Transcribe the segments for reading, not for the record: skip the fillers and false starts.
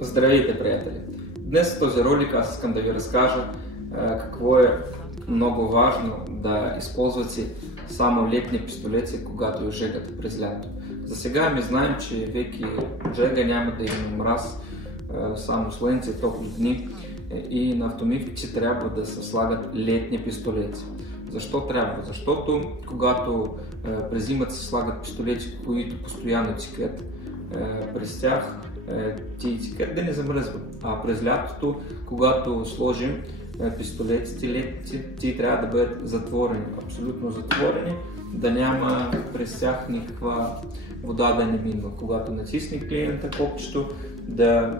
Здравейте, приятели! Днес в този ролик аз искам да ви разкажа какво е много важно да използвате само летни пистолети, когато я жегате през лято. За сега ми знаем, че веки жега няма да има мраз, само слънце, топли дни и на автомивките трябва да се слагат летни пистолети. Защо трябва? Защото когато през зимата се слагат пистолети, които постоянно тикат през тях, ти тикат да не замръзват. А през лятото, когато сложим пистолетите летните, ти трябва да бъдат затворени, абсолютно затворени, да няма през тях никаква вода да не минва. Когато натисне клиента копчето да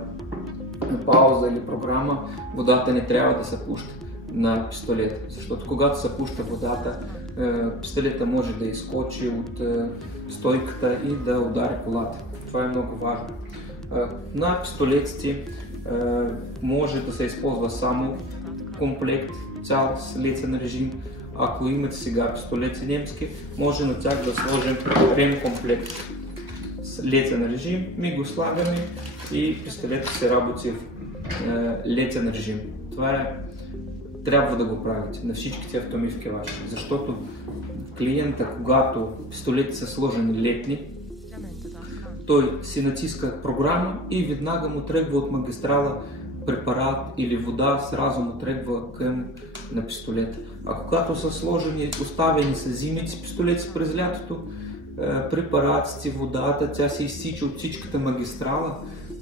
пауза или програма, водата не трябва да се пуща на пистолета, защото когато се пуща водата, пистолета може да изскочи от стойката и да удари колата. Това е много важно. На пистолетите може да се използва само комплект цял с летен режим. Ако имате сега пистолети немски, може на тях да сложим ремкомплект с летен режим. Ми го слагаме и пистолетът се работи в летен режим. Това трябва да го правите на всичките автомивки ваши, защото клиента, когато пистолетите са сложени летни, той си натиска програма и веднага му тръгва от магистрала препарат или вода, сразу му тръгва към на пистолета. А когато са сложени, оставени са зимните пистолети през лятото, препаратите, водата, тя се изсича от всичката магистрала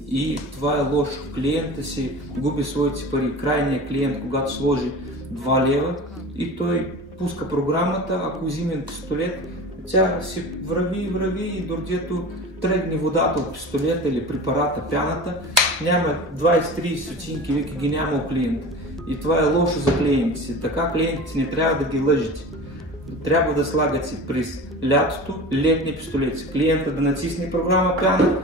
и това е лошо. Клиента си губи своите пари. Крайният клиент, когато сложи 2 лева и той пуска програмата, ако взиме пистолет, тя си врави и дордето тръгне водата от пистолета или препарата, пяната, няма 20-30 стотинки, веки ги няма у клиента. И това е лошо за клиентите. Така клиентите не трябва да ги лъжите. Трябва да слагате през лятото летни пистолети. Клиента да натисне програма пяна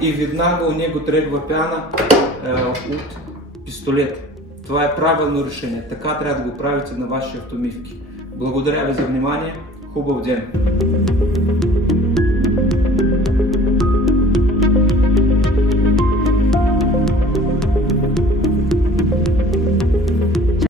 и веднага у него тръгва пяна от пистолета. Това е правилно решение. Така трябва да го правите на ваши автомивки. Благодаря ви за внимание. Хубав ден!